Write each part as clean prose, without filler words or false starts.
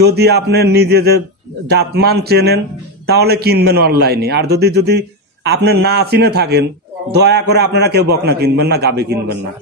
যদি আপনি নিজে যে জাতমান চেনেন তাহলে কিনবেন অনলাইনে, আর যদি যদি আপনি না চিনে থাকেন দয়া করে আপনারা কেউ বকনা কিনবেন না, গাবি কিনবেন না।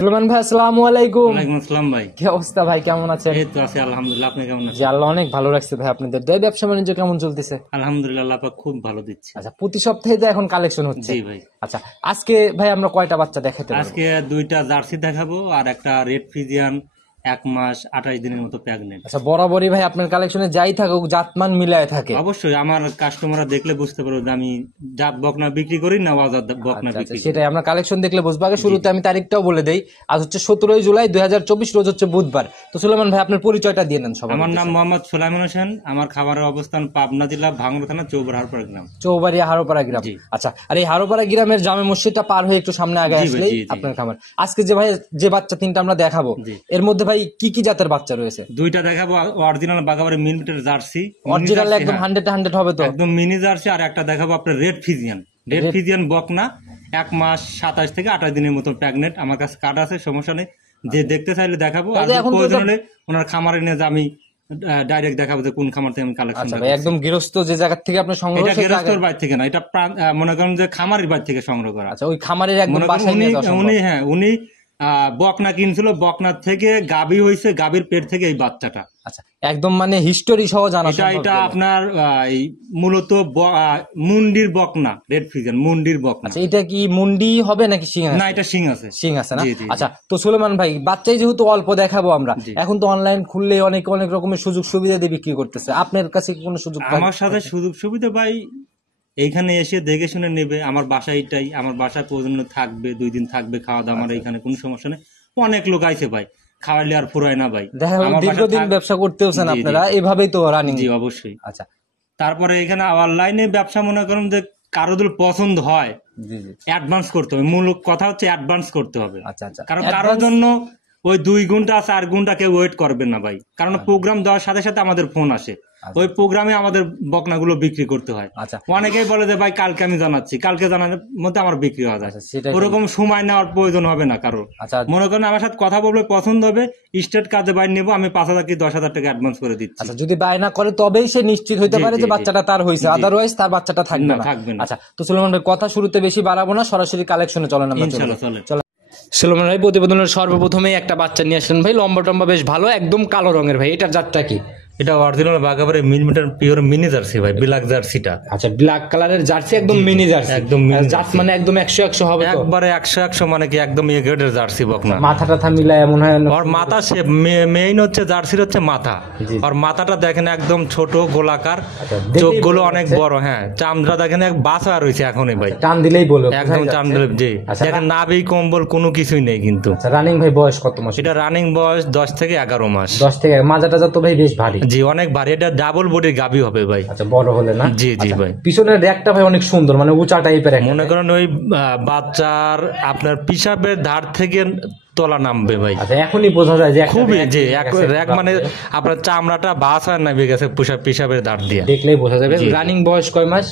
সুলেমান ভাই আসসালামু আলাইকুম। ওয়ালাইকুম আসসালাম ভাই, কি অবস্থা ভাই, কেমন আছেন? এই তো আছি আলহামদুলিল্লাহ, আপনি কেমন আছেন? জি আল্লাহ অনেক ভালো রাখছে ভাই। আপনাদের ব্যবসা বাণিজ্য কেমন চলতেছে? আলহামদুলিল্লাহ, আল্লাহ পাক খুব ভালো দিচ্ছে। আচ্ছা, প্রতি সপ্তাহে তো এখন কালেকশন হচ্ছে। জি ভাই। আচ্ছা, আজকে ভাই আমরা কয়টা বাচ্চা দেখাতে পারবো? আজকে 2টা জার্সি দেখাবো আর একটা রেড ফ্রিজিয়ান 1 মাস 28 দিনের মতো প্রেগনেন্ট। আচ্ছা, বরাবরই ভাই আপনার কালেকশনে যাই থাকুক জাতমান মিলায় থাকে। অবশ্যই আমার কাস্টমাররা দেখলে বুঝতে পারবে যে আমি জাত বকনা বিক্রি করি না অজাত বকনা আচ্ছা, বিক্রি করি। সেটাই আমরা কালেকশন দেখলে বুঝবো। আগে শুরুতে আমি তারিখটাও বলে দেই, আজ হচ্ছে 17 জুলাই 2024, রোজ হচ্ছে বুধবার। তো সুলেমান ভাই আপনার পরিচয়টা দিয়ে নেন সবাই। আমার নাম মোহাম্মদ সুলাইমান হোসেন, আমার খামারের অবস্থান পাবনা জেলা ভাঙ্গুড়া থানা চৌবাড়িয়া হারোপাড়া গ্রাম। চৌবাড়িয়া হারোপাড়া গ্রাম। জি। আচ্ছা, আর এই হারোপাড়া গ্রামের জামে মসজিদটা পার হয়ে একটু সামনে আগে জি ভাই, আসলেই জি, জি। আপনার খামার। আজকে যে ভাই যে বাচ্চা তিনটা আমরা দেখাবো, জি। এর মধ্যে ভাই কি কি জাতের বাচ্চা রয়েছে? 2টা দেখাবো অরিজিনাল বাগাবাড়ি মিনিটের জার্সি, অরিজিনাল একদম 100 হবে তো? একদম মিনি জার্সি। আর একটা দেখাবো আপনার রেড ফিজিয়ান, রেড ফিজিয়ান বকনা 1 মাস 27 থেকে 28 দিনের মতো প্রেগনেন্ট। আমার কাছে কার্ড আছে, সমস্যা নেই, যে দেখতে চাইলে দেখাবো। আর এখন তো প্রয়োজন হলে ওনার খামারে নিয়ে আমি ডাইরেক্ট দেখাবো যে কোন খামার থেকে আমি কালেকশন। আচ্ছা ভাই, একদম গৃহস্থ যে জায়গা থেকে আপনি সংগ্রহ, এটা গৃহস্থর বাড়ি থেকে না, এটা মনে করেন যে খামারের বাড়ি থেকে সংগ্রহ করা। আচ্ছা, ওই খামারের একদম মনে করেন বাসায় নিয়ে যাওয়া সম্ভব? উনি বকনা কিনছিল, বকনার থেকে গাবি হয়েছে, গাবির পেট থেকে এই বাচ্চাটা। আচ্ছা, একদম মানে হিস্টোরি সহ জানা এটা সম্ভব? এটা আপনার এই মূলত মুন্ডির বকনা, রেড ফিজিয়ান মুন্ডির বকনা। আচ্ছা, এটা কি মুন্ডি হবে নাকি শিং আছে? না, এটা শিং আছে। শিং আছে না? জি, জি, জি। আচ্ছা, তো সুলেমান ভাই বাচ্চাই যেহেতু অল্প দেখাবো আমরা, জি। এখন তো অনলাইন খুললে অনেক অনেক রকমের সুযোগ সুবিধা দিয়ে বিক্রি করতেছে, আপনার কাছে কি কোনো সুযোগ? আমার সাথে সুযোগ সুবিধা ভাই, এইখানে এসে দেখে শুনে নেবে। আমার বাসাটাই, আমার বাসায় প্রয়োজন থাকবে, 2 দিন থাকবে, খাওয়া দাওয়া আমার এখানে কোনো সমস্যা নেই। অনেক লোক আইছে ভাই, খাওয়াইলে আর ফুরায় না ভাই। দেখা গেল দীর্ঘদিন ব্যবসা করতেছেন আপনারা, এভাবেই তো রানিং। জি অবশ্যই। আচ্ছা, তারপরে এখানে অনলাইনে ব্যবসা মনে করেন যে কারো যদি পছন্দ হয় জি জি। অ্যাডভান্স করতে হবে। মূল কথা হচ্ছে অ্যাডভান্স করতে হবে। আচ্ছা আচ্ছা, কারণ কারোর জন্য ওই 2 ঘন্টা 4 ঘন্টা কেউ ওয়েট করবে না ভাই, কারণ প্রোগ্রাম দেওয়ার সাথে সাথে আমাদের ফোন আসে, ওই প্রোগ্রামে আমাদের বকনাগুলো বিক্রি করতে হয়। আচ্ছা, অনেকেই বলে যে ভাই কালকে আমি জানাচ্ছি, কালকে জানানোর মধ্যে আমার বিক্রি হয়ে যায়। সেটাই। ওরকম সময় নেওয়ার প্রয়োজন হবে না কারো। আচ্ছা, মনে করেন আমার সাথে কথা বলবে, পছন্দ হবে, স্টেট কাজে বাইর নেবো, আমি 5,000 কি 10,000 টাকা অ্যাডভান্স করে দিচ্ছি। আচ্ছা, যদি বায়না করে তবেই সে নিশ্চিত হইতে পারে যে বাচ্চাটা তার হয়েছে, আদারওয়াইজ তার বাচ্চাটা থাকবে না। থাকবে না। আচ্ছা, তো সুলেমান ভাই কথা শুরুতে বেশি বাড়াবো না, সরাসরি কালেকশনে চলেন আমরা। ইনশাআল্লাহ চলে। সুলেমান ভাই প্রতিবেদনের সর্বপ্রথমেই একটা বাচ্চা নিয়ে আসলেন ভাই, লম্বা টম্বা বেশ ভালো, একদম কালো রঙের ভাই, এটার জাতটা কি? এটা অরিজিনাল বাগাবাড়ি মিলিমিটার পিওর মিনি জার্সি ভাই, ব্ল্যাক জার্সিটা। আচ্ছা, ব্ল্যাক কালারের জার্সি, একদম মিনি জার্সি, একদম মিনি জাত মানে একদম 100 হবে তো? একবারে 100 মানে কি একদম এ গ্রেডের জার্সি বকনা। মাথা টাথা মিলায় এমন হয় না? ওর মাথা মেইন হচ্ছে জার্সির হচ্ছে মাথা। ওর মাথাটা দেখেন একদম ছোট গোলাকার, চোখগুলো অনেক বড়, হ্যাঁ চামড়া দেখেন এক বাসা রয়েছে এখনই ভাই, টান দিলেই বলো একদম টান দিলে। জি, দেখেন নাভি কম্বল কোনো কিছুই নেই কিন্তু। আচ্ছা, রানিং ভাই বয়স কত মাস? এটা রানিং বয়স 10 থেকে 11 মাস। 10 থেকে। মাজা টাজা তো ভাই বেশ ভারী? জি অনেক ভারী, এটা ডাবল বডির গাবি হবে ভাই। আচ্ছা, বড় হলে না? জি জি ভাই। পিছনের র্যাকটা ভাই অনেক সুন্দর, মানে উঁচা টাইপের। মনে করেন ওই বাচ্চার আপনার পিসাবের ধার থেকে তলা নামবে ভাই। আচ্ছা, এখনই বোঝা যায় যে খুবই, যে র্যাক মানে আপনার চামড়াটা বাস আর নামে গেছে পিসাবের ধার দিয়ে, দেখলেই বোঝা যাবে। রানিং বয়স কয় মাস?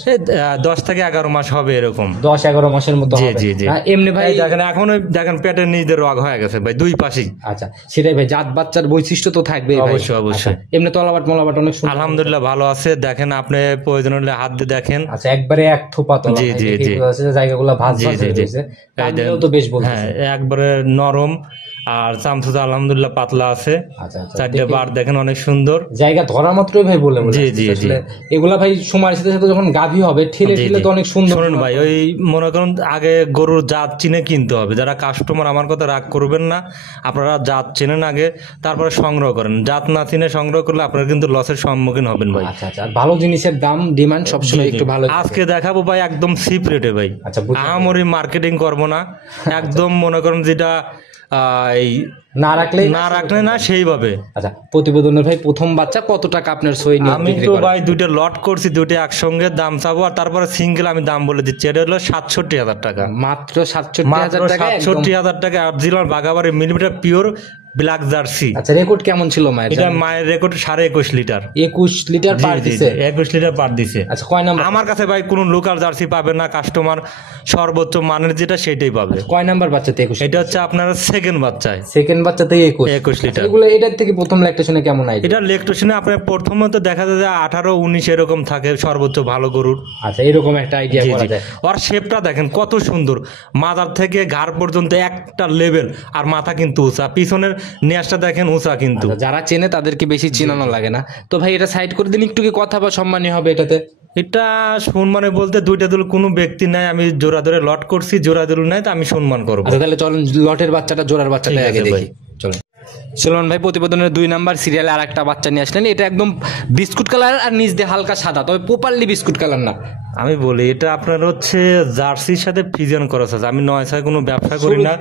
10 থেকে 11 মাস হবে এরকম। 10-11 মাসের মতো জি হবে। জি জি। এমনি ভাই দেখেন এখন দেখেন পেটের নিচে রগ হয়ে গেছে ভাই, 2 পাশেই। আচ্ছা, সেটাই ভাই, জাত বাচ্চার বৈশিষ্ট্য তো থাকবে অবশ্যই অবশ্যই। এমনি তলাবাট মলাবাট অনেক সুন্দর আলহামদুলিল্লাহ ভালো আছে, দেখেন আপনি প্রয়োজন হলে হাত দিয়ে দেখেন। আচ্ছা, একবারে এক থোপা তলা। জি জি জি। জায়গাগুলো ভাঁজ ভাঁজ হয়ে গেছে, কানগুলো তো বেশ বলতেছে। হ্যাঁ একবারে নরম, আর চামচুটা আলহামদুলিল্লাহ পাতলা আছে। আচ্ছা আচ্ছা, 4টে বার দেখেন অনেক সুন্দর। জায়গা ধরা মাত্রই ভাই বলে জি জি জি। এগুলা ভাই সময়ের সাথে সাথে যখন গাভী হবে ঠেলে ঠেলে তো অনেক সুন্দর। শুনুন ভাই, ওই মনে করুন আগে গরুর জাত চিনে কিনতে হবে। যারা কাস্টমার আমার কথা রাগ করবেন না, আপনারা জাত চেনেন আগে, তারপরে সংগ্রহ করেন। জাত না চিনে সংগ্রহ করলে আপনারা কিন্তু লসের সম্মুখীন হবেন ভাই। আচ্ছা আচ্ছা, ভালো জিনিসের দাম ডিমান্ড সবসময় একটু ভালো। আজকে দেখাবো ভাই একদম চিপ রেটে ভাই। আচ্ছা, আহামরি মার্কেটিং করবো না, একদম মনে করেন যেটা এই না রাখলে না রাখলে না সেইভাবে। আচ্ছা, প্রতিবেদনের ভাই প্রথম বাচ্চা কত টাকা আপনার সই নিয়ে আমি বিক্রি তো করেন? ভাই দুইটা লট করছি, দুইটা একসঙ্গে দাম চাবো, আর তারপরে সিঙ্গেল আমি দাম বলে দিচ্ছি, এটা হলো 67,000 টাকা, মাত্র 67,000 টাকা একদম। 67,000 টাকা অরিজিনাল বাঘাবাড়ি মিলিমিটার পিওর ব্ল্যাক জার্সি। আচ্ছা, রেকর্ড কেমন ছিল মায়ের? এটা মায়ের রেকর্ড 21.5 লিটার, 21 লিটার পার দিছে। 21 লিটার পার দিছে। আচ্ছা, কয় নাম্বার? আমার কাছে ভাই কোনো লোকাল জার্সি পাবে না, কাস্টমার সর্বোচ্চ মানের যেটা সেটাই পাবে। কয় নাম্বার বাচ্চাতে 21? এটা হচ্ছে আপনার সেকেন্ড বাচ্চায় সেকেন্ড বাচ্চাতে 21 21 লিটার। এগুলো এটার থেকে প্রথম ল্যাকটেশনে কেমন আইডিয়া? এটা লেকটোশনে আপনার প্রথমত দেখা যায় যে 18-19 এরকম থাকে সর্বোচ্চ ভালো গরুর। আচ্ছা, এরকম একটা আইডিয়া জি, করা জি। যায়। ওর শেপটা দেখেন কত সুন্দর, মাথার থেকে ঘাড় পর্যন্ত একটা লেভেল, আর মাথা কিন্তু উঁচা, পিছনের নেয়াজটা দেখেন উঁচা কিন্তু। আচ্ছা, যারা চেনে তাদেরকে বেশি চিনানো লাগে না। তো ভাই এটা সাইড করে দিন, একটু কি কথা বা সম্মানী হবে এটাতে? এটা সম্মানে বলতে দুইটা দুল কোনো ব্যক্তি নাই, আমি জোড়া ধরে লট করছি, জোড়া দুল নাই তো আমি সম্মান করবো। আচ্ছা, তাহলে চলুন লটের বাচ্চাটা জোড়ার বাচ্চাটা ঠিক আগে আছে দেখি। ভাই। চলুন। সুলেমান ভাই প্রতিবেদনের 2 নাম্বার সিরিয়ালে আর একটা বাচ্চা নিয়ে আসলেন। এটা একদম বিস্কুট কালার আর নিচ দিয়ে হালকা সাদা, তবে প্রপারলি বিস্কুট কালার না। আমি বলি এটা আপনার হচ্ছে জার্সির সাথে ফিজিয়ান করা আছে। আমি 9-6 কোনো ব্যবসা করি না,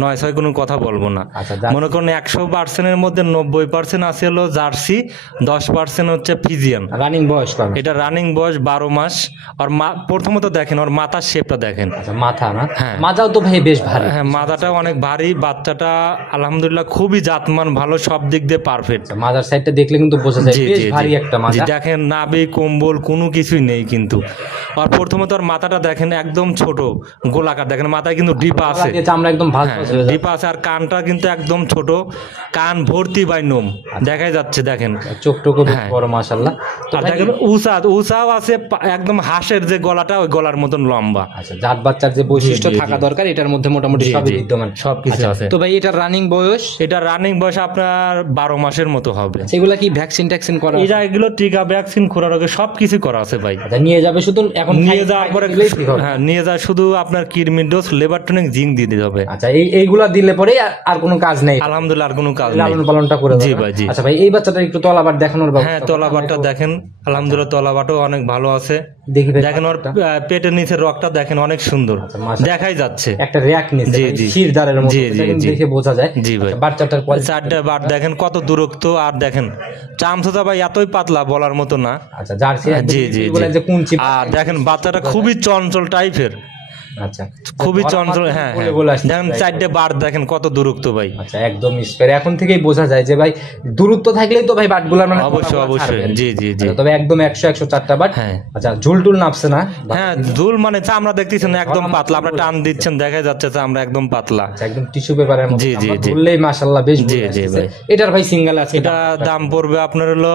9-6 কোনো কথা বলবো না। আচ্ছা, মনে করুন 100%-এর মধ্যে 90% আছে হলো জার্সি, 10% হচ্ছে ফিজিয়ান। রানিং বয়স কম। এটা রানিং বয়স 12 মাস। আর প্রথমত দেখেন ওর মাথার শেপটা দেখেন। আচ্ছা, মাথা না? হ্যাঁ। মাথাও তো ভাই বেশ ভারী। হ্যাঁ, মাথাটা অনেক ভারী, বাচ্চাটা আলহামদুলিল্লাহ খুবই জাতমান ভালো, সব দিক দিয়ে পারফেক্ট। আচ্ছা, মাথার সাইডটা দেখলে কিন্তু বোঝা যায় বেশ ভারী একটা জি, মাথা। দেখেন নাভি কম্বল কোনো কিছুই নেই কিন্তু। আর প্রথমত ওর মাথাটা দেখেন একদম ছোট গোলাকার, দেখেন মাথায় কিন্তু ডিপা আছে, আমরা একদম ভালো হ্যাঁ, ডিপা আছে। আর কানটা কিন্তু একদম ছোট, কান ভর্তি বাই নোম দেখাই যাচ্ছে দেখেন, চোখ টোকো বেশ হ্যাঁ। বড় মাশাআল্লাহ। তো আর ভাই, দেখেন উঁচাও আছে, একদম হাঁসের যে গলাটা ওই গলার মতন লম্বা। আচ্ছা, জাত বাচ্চার যে বৈশিষ্ট্য জি, জি, থাকা দরকার এটার মধ্যে মোটামুটি জি, সবই জি। বিদ্যমান। সবকিছু আচ্ছা, আছে। তো ভাই এটার রানিং বয়স? এটা রানিং বয়স আপনার 12 মাসের মতো হবে। সেগুলা কি ভ্যাকসিন ট্যাকসিন করা? এটা এগুলো টিকা ভ্যাকসিন খোরা রোগে সবকিছু করা আছে ভাই। আচ্ছা, নিয়ে যাবে শুধু এখন নিয়ে যাওয়ার পরে হ্যাঁ, নিয়ে যাওয়া শুধু আপনার Kirmir dose, labour tonic, zinc দিয়ে দিতে হবে। আচ্ছা, এইগুলা দিলে পরে আর কোনো কাজ নেই, আলহামদুলিল্লাহ আর কোনো কাজ নেই। লালন পালনটা করে জি দেবে। ভাই, জি। আচ্ছা ভাই, এই বাচ্চাটা একটু তলাবার দেখানোর ব্যবস্থা হ্যাঁ, তলাবারটা দেখেন, আলহামদুলিল্লাহ তলাবারটাও অনেক ভালো আছে। দেখি ভাই, দেখেন ওর পেটের নিচের রগটা দেখেন অনেক সুন্দর, আচ্ছা, মাশাআল্লাহ। দেখাই যাচ্ছে। একটা র্যাক নিচে জি, জি। শিরদারের মতো, জি, জি, এটা কিন্তু জি। দেখে বোঝা যায়। জি ভাই। আচ্ছা, বাচ্চাটার quality- 4টা বার দেখেন কত দূরত্ব, আর দেখেন চামচটা ভাই এতই পাতলা বলার মতো না। আচ্ছা, জার্সি একদম জি, জি, বলে জি। যে কুঞ্চি। আর দেখেন বাচ্চাটা খুবই চঞ্চল টাইপের, আচ্ছা, খুবই ধরা চঞ্চল। মাত্রই হ্যাঁ, বলে হ্যাঁ। বলে আসছে দেখেন ভাই। 4টে বার দেখেন কত দূরত্ব ভাই। আচ্ছা, একদম স্কয়ার। এখন থেকেই বোঝা যায় যে ভাই দূরত্ব থাকলেই তো ভাই বাটগুলার মানে অবশ্যই, তলাগুলা অবশ্যই। ছাড়বে। জি, জি, জি। আচ্ছা, তবে একদম 100-104টা বাট। হ্যাঁ। আচ্ছা, ঝুলটুল নাপছে না? হ্যাঁ, দুল মানে চামড়া দেখতেছেন একদম পাতলা, আপনার টান দিচ্ছেন দেখা যাচ্ছে চামড়া একদম পাতলা। আচ্ছা, একদম টিস্যু পেপারের মতো। জি, জি, আমরা জি। ধরলেই মাশাআল্লাহ বেশ জি, বোঝা জি যাচ্ছে। ভাই। এটার ভাই সিঙ্গেল আছে এটা দাম পড়বে আপনার হলো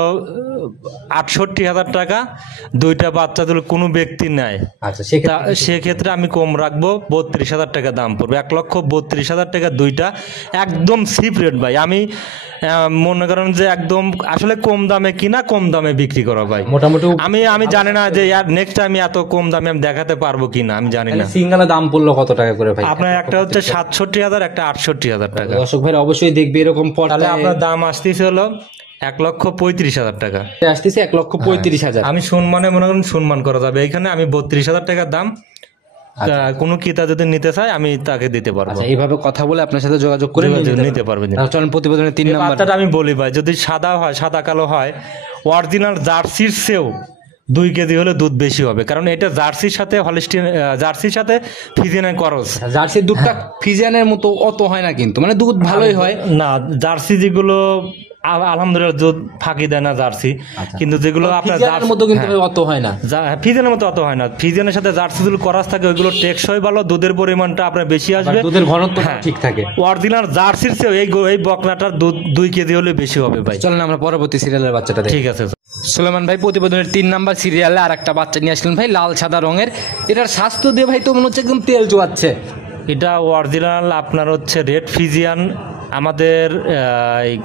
68,000 টাকা। দুইটা বাচ্চা দিলে কোনো ব্যক্তি নেয়, আচ্ছা, সেক্ষেত্রে সেক্ষেত্রে আমি কম রাখবো, 32,000 টাকা দাম পড়বে। 1,32,000 টাকা দুইটা, একদম চিপ রেট ভাই। আমি মনে করেন যে একদম আসলে কম দামে কিনা কম দামে বিক্রি করা ভাই। মোটামুটি আমি জানি না যে নেক্সট টাইম এত কম দামে আমি দেখাতে পারবো কিনা, আমি জানি না। সিঙ্গেলের দাম পড়লো কত টাকা করে ভাই? আপনার একটা হচ্ছে 67,000, একটা 68,000 টাকা। দর্শক ভাই অবশ্যই দেখবে এরকম তাহলে পর্দায় আপনার দাম আসতেছে হলো 1,35,000 টাকা। আসতেছে 1,35,000। আমি সম্মানে মনে করেন সম্মান করা যাবে এখানে। আমি 32,000 টাকার দাম, কোনো ক্রেতা যদি নিতে চায় আমি তাকে দিতে পারবো। আচ্ছা, এইভাবে কথা বলে আপনার সাথে যোগাযোগ করে নিতে পারবে। তাহলে চলুন প্রতিবেদনের 3 নাম্বার। বাচ্চাটা আমি বলি ভাই, যদি সাদা হয়, সাদা কালো হয়, অরিজিনাল জার্সির চেয়েও 2 কেজি হলে দুধ বেশি হবে, কারণ এটা জার্সির সাথে হলিস্টিন, জার্সির সাথে ফিজিয়ানের করস। জার্সির দুধটা ফিজিয়ানের মতো অত হয় না কিন্তু, মানে দুধ ভালোই হয় না, জার্সি যেগুলো আলহামদুলিল্লাহ দুধ ফাঁকি দেয় না জার্সি, কিন্তু যেগুলো আপনার ফিজিয়ানের মতো কিন্তু ভাই অত হয় না। ফিজিয়ানের মতো অত হয় না। ফিজিয়ানের সাথে জার্সি যেগুলো করাস থাকে ওইগুলো টেকসই ভালো, দুধের পরিমাণটা আপনার বেশি আসবে, দুধের ঘনত্ব হ্যাঁ। ঠিক থাকে। অরিজিনাল জার্সির চেয়ে এই বকনাটার দুধ 2 কেজি হলে বেশি হবে ভাই। চলেন আমরা পরবর্তী সিরিয়ালের বাচ্চাটা দেখি। ঠিক আছে। সুলেমান ভাই প্রতিবেদনের 3 নাম্বার সিরিয়ালে আর একটা বাচ্চা নিয়ে আসলেন ভাই, লাল সাদা রঙের। এটার স্বাস্থ্য দিয়ে ভাই তো মনে হচ্ছে একদম তেল চুয়াচ্ছে। এটা অরিজিনাল আপনার হচ্ছে রেড ফিজিয়ান আমাদের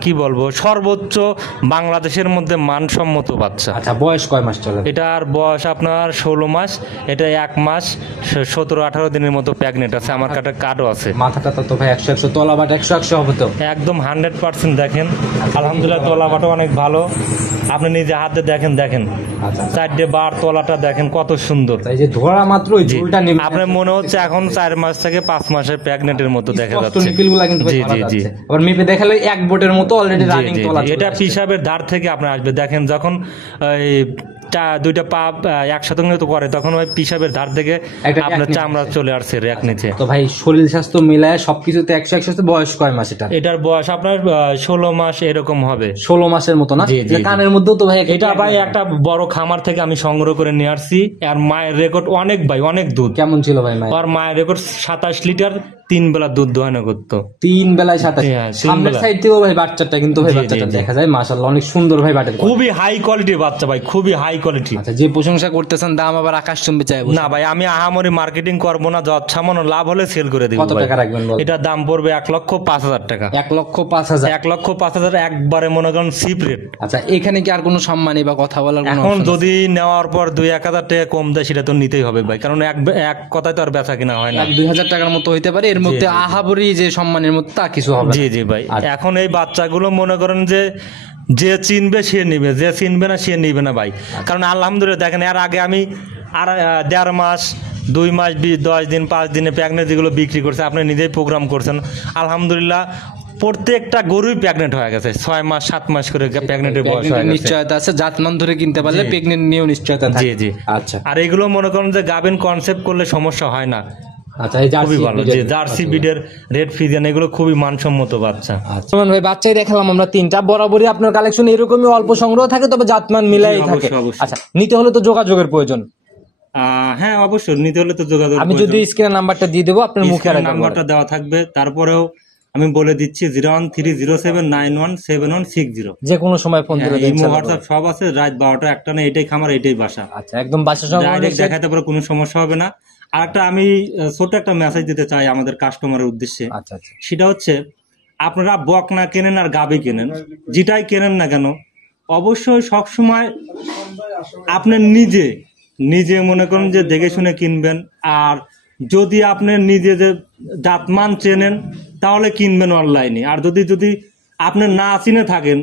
কি বলবো সর্বোচ্চ বাংলাদেশের মধ্যে মানসম্মত বাচ্চা। আচ্ছা, বয়স কয় মাস চলে? এটার বয়স আপনার 16 মাস, এটা 1 মাস 17-18 দিনের মতো প্রেগনেন্ট আছে, আমার কাছে কার্ডও আছে। মাথাটা তো ভাই 100 তলা বাট 100 হবে তো একদম 100% দেখেন, আলহামদুলিল্লাহ তলাবাটা অনেক ভালো, আপনি নিজে হাতে দেখেন আচ্ছা, চারটে বার তলাটা দেখেন কত সুন্দর। এই যে ধরা মাত্র ওই ঝুলটা নেবে, আপনার মনে হচ্ছে এখন 4 মাস থেকে 5 মাসের প্রেগনেন্টের মতো দেখা যাচ্ছে। নিপিলগুলা কিন্তু জি ধরা জি জি যাচ্ছে। আবার মেপে দেখালে এক বোটের মতো অলরেডি জি, রানিং জি, তলা জি। চলে এটা আসছে। পিসাবের ধার থেকে আপনার আসবে, দেখেন যখন এই দুইটা পা একসাথে তো করে তখন ওই পিসাবের ধার থেকে একটা আপনার র্যাক চামড়া চলে আসছে র্যাক নিচে। তো ভাই শরীর স্বাস্থ্য মিলায় সবকিছুতে 100 বয়স কয় মাস এটা? এটার বয়স আপনার 16 মাস এরকম হবে। 16 মাসের মতো না? জি, জি, যে কানের মধ্যেও তো ভাই এটা ভাই একটা বড় খামার থেকে আমি সংগ্রহ করে নিয়ে আসছি, আর মায়ের রেকর্ড অনেক ভাই, অনেক দুধ। কেমন ছিল ভাই মায়ের? আর মায়ের রেকর্ড 27 লিটার 3 বেলা দুধ দোহানো করতো। 3 বেলায় 27। হ্যাঁ, 3 সামনের বেলা। সাইড থেকেও ভাই বাচ্চাটা কিন্তু ভাই জি, জি, বাচ্চাটা জি। দেখা যায় মাশাআল্লাহ অনেক সুন্দর ভাই বাচ্চা। খুবই হাই কোয়ালিটির বাচ্চা ভাই, খুবই হাই কোয়ালিটি। আচ্ছা, যে প্রশংসা করতেছেন দাম আবার আকাশ চুম্বি চাইবো না ভাই, আমি আহামরি মার্কেটিং করবো না, যত সামান্য লাভ হলে সেল করে দিব। কত টাকা রাখবেন বল? এটা দাম পড়বে 1,05,000 টাকা। 1,05,000। 1,05,000 একবারে মনে করেন সিপ রেট। আচ্ছা, এখানে কি আর কোনো সম্মানী বা কথা বলার কোনো এখন option আছে? যদি নেওয়ার পর 2-1,000 টাকা কম দেয় সেটা তো নিতেই হবে ভাই, কারণ এক কথায় তো আর বেচা কিনা হয় না। 1-2 হাজার টাকার মতো হইতে পারে, এর মধ্যে আহাবরি যে সম্মানের মতো তা কিছু হবে না। জি জি ভাই, আচ্ছা। এখন এই বাচ্চাগুলো মনে করেন যে যে চিনবে সে নিবে, যে চিনবে না সে নিবে না ভাই। কারণ আলহামদুলিল্লাহ দেখেন, এর আগে আমি আর 1.5 মাস 2 মাস 10 দিন 5 দিনে প্রেগনেন্ট যেগুলো বিক্রি করছে, আপনি নিজেই প্রোগ্রাম করছেন, আলহামদুলিল্লাহ প্রত্যেকটা গরুই প্রেগনেন্ট হয়ে গেছে। 6 মাস 7 মাস করে প্রেগনেন্টের বয়স হয়ে প্রেগনেন্টের গেছে। নিশ্চয়তা আছে, জাতমান ধরে কিনতে পারলে প্রেগনেন্ট নিয়েও নিশ্চয়তা থাকে। জি জি। আচ্ছা আর এগুলো মনে করেন যে গাভিন কনসেপ্ট করলে সমস্যা হয় না, আচ্ছা, এই খুবই ভালো। যে জার্সি বিডের রেড ফিজিয়ান এগুলো খুবই মানসম্মত বাচ্চা। আচ্ছা ভাই, বাচ্চাই দেখালাম আমরা 3টা। বরাবরই আপনার কালেকশন এরকমই অল্প সংগ্রহ থাকে, তবে জাতমান মিলাই জি, থাকে। অবশ্যই, অবশ্যই। আচ্ছা, নিতে হলে তো যোগাযোগের প্রয়োজন। হ্যাঁ অবশ্যই, নিতে হলে তো যোগাযোগ। আমি যদি স্ক্রিনের নাম্বারটা দিয়ে দেবো আপনার মুখে আর একবার নাম্বারটা দেওয়া থাকবে, তারপরেও আমি বলে দিচ্ছি 01307917160। যে কোনো সময় ফোন করে দিন। ইমো হোয়াটসঅ্যাপ সব আছে, রাত 12টা 1টা না, এটাই খামার এটাই বাসা। আচ্ছা, একদম বাসার সঙ্গে ডাইরেক্ট দেখাতে পারে, কোনো সমস্যা হবে না। আর একটা আমি ছোট একটা মেসেজ দিতে চাই আমাদের কাস্টমারের উদ্দেশ্যে। আচ্ছা আচ্ছা সেটা হচ্ছে, আপনারা বকনা কেনেন আর গাবি কেনেন, যেটাই কেনেন না কেন, অবশ্যই সবসময় আপনার নিজে মনে করেন যে দেখে শুনে কিনবেন। আর যদি আপনি নিজে যে জাতমান চেনেন তাহলে কিনবেন অনলাইনে। আর যদি আপনি না চিনে থাকেন,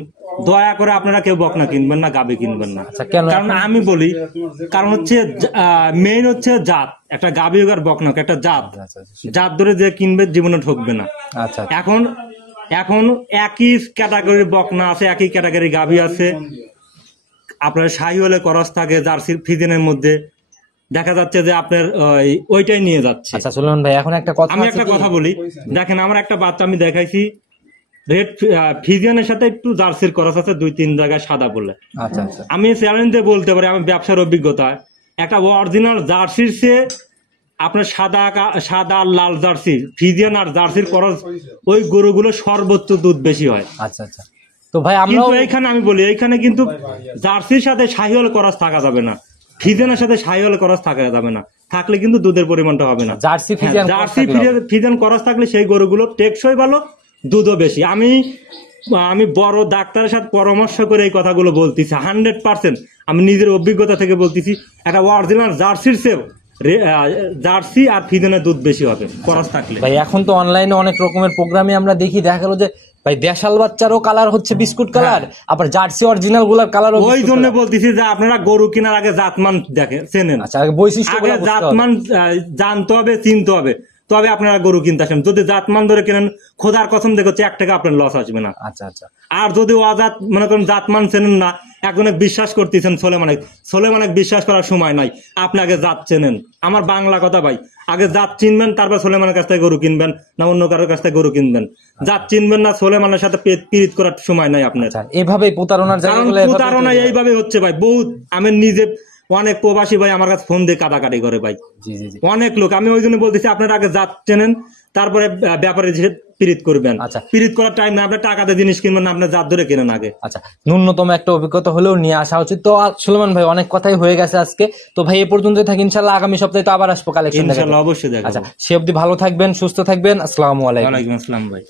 দয়া করে আপনারা কেউ বকনা কিনবেন না, গাবি কিনবেন না। আচ্ছা, কেন? কারণ আমি বলি, কারণ হচ্ছে মেইন হচ্ছে জাত। একটা গাবি হোক আর বকনা হোক, একটা জাত, জাত ধরে যে কিনবে জীবনে ঠকবে না। আচ্ছা এখন একই ক্যাটাগরির বকনা আছে, একই ক্যাটাগরি গাবি আছে। আপনার শাহিওয়ালে করস থাকে, জার্সির ফিজিনের মধ্যে দেখা যাচ্ছে যে আপনার ওইটাই নিয়ে যাচ্ছে। আচ্ছা সুলেমান ভাই, এখন একটা কথা আমি আছে একটা কি? কথা বলি, দেখেন আমার একটা বাচ্চা আমি দেখাইছি, রেড ফিজিয়ানের সাথে একটু জার্সির করস আছে 2-3 জায়গায় সাদা বলে। আচ্ছা আচ্ছা আমি চ্যালেঞ্জ দিয়ে বলতে পারি, আমি ব্যবসার অভিজ্ঞতা, একটা অরিজিনাল জার্সির চেয়ে আপনার সাদা আর লাল জার্সি, ফিজিয়ান আর জার্সির করস, ওই গরুগুলো সর্বোচ্চ দুধ বেশি হয়। আচ্ছা আচ্ছা। তো ভাই আমরা কিন্তু এইখানে আমি বলি, এইখানে কিন্তু জার্সির সাথে শাহিওয়াল করস থাকা যাবে না, ফিজিয়ানের সাথে শাহিওয়াল করস থাকা যাবে না, থাকলে কিন্তু দুধের পরিমাণটা হবে না। জার্সি ফিজিয়ান জার্সি ফিজিয়ান করস থাকলে সেই গরুগুলো টেকসই ভালো, দুধও বেশি। আমি বড় ডাক্তারের সাথে পরামর্শ করে এই কথাগুলো বলতেছি, 100% আমি নিজের অভিজ্ঞতা থেকে বলতেছি। একটা অরিজিনাল জার্সির চেয়ে জার্সি আর ফিজিয়ানের দুধ বেশি হবে করস থাকলে। ভাই এখন তো অনলাইনে অনেক রকমের প্রোগ্রামে আমরা দেখি, দেখা গেল যে ভাই দেশাল বাচ্চারও কালার হচ্ছে বিস্কুট কালার, আবার জার্সি অরিজিনাল গুলার কালার। ওই জন্য বলতেছি যে আপনারা গরু কেনার আগে জাতমান দেখে চেনেন। আচ্ছা, আগে বৈশিষ্ট্য আগে জাতমান জানতে হবে, চিনতে হবে, তবে আপনারা গরু কিনতে আসেন। যদি জাতমান ধরে কেনেন, খোদার কসম দেখে 1 টাকা আপনার লস আসবে না। আচ্ছা আচ্ছা। আর যদি অজাত মনে করেন, জাতমান চেনেন না, একজনে বিশ্বাস করতেছেন সোলেমানিক বিশ্বাস করার সময় নাই, আপনি আগে জাত চেনেন। আমার বাংলা কথা ভাই, আগে জাত চিনবেন, তারপর সোলেমানের কাছ থেকে গরু কিনবেন, না অন্য কারোর কাছ থেকে গরু কিনবেন। জাত চিনবেন না, সোলেমানের সাথে পীড়িত করার সময় নাই আপনার। এভাবেই প্রতারণার জায়গাগুলো, প্রতারণা এইভাবে হচ্ছে ভাই। বহুত আমি নিজে, অনেক প্রবাসী ভাই আমার কাছে ফোন দিয়ে কাটাকাটি করে ভাই, অনেক লোক। আমি ওই জন্য বলতেছি, আপনারা আগে জাত চেনেন, তারপরে ব্যাপারে পীড়িত করবেন। আচ্ছা, পীড়িত করার টাইম না, আপনার টাকাতে জিনিস কিনবেন না, আপনার জাত ধরে কেনেন আগে। আচ্ছা, ন্যূনতম একটা অভিজ্ঞতা হলেও নিয়ে আসা উচিত। তো সুলেমান ভাই, অনেক কথাই হয়ে গেছে আজকে, তো ভাই এ পর্যন্ত থাকি, ইনশাআল্লাহ আগামী সপ্তাহে তো আবার আসবো কালেকশন। ইনশাআল্লাহ অবশ্যই দেখাবো। আচ্ছা, সে অবধি ভালো থাকবেন, সুস্থ থাকবেন। আসসালামু আলাইকুম। ওয়ালাইকুম আসসালাম ভাই।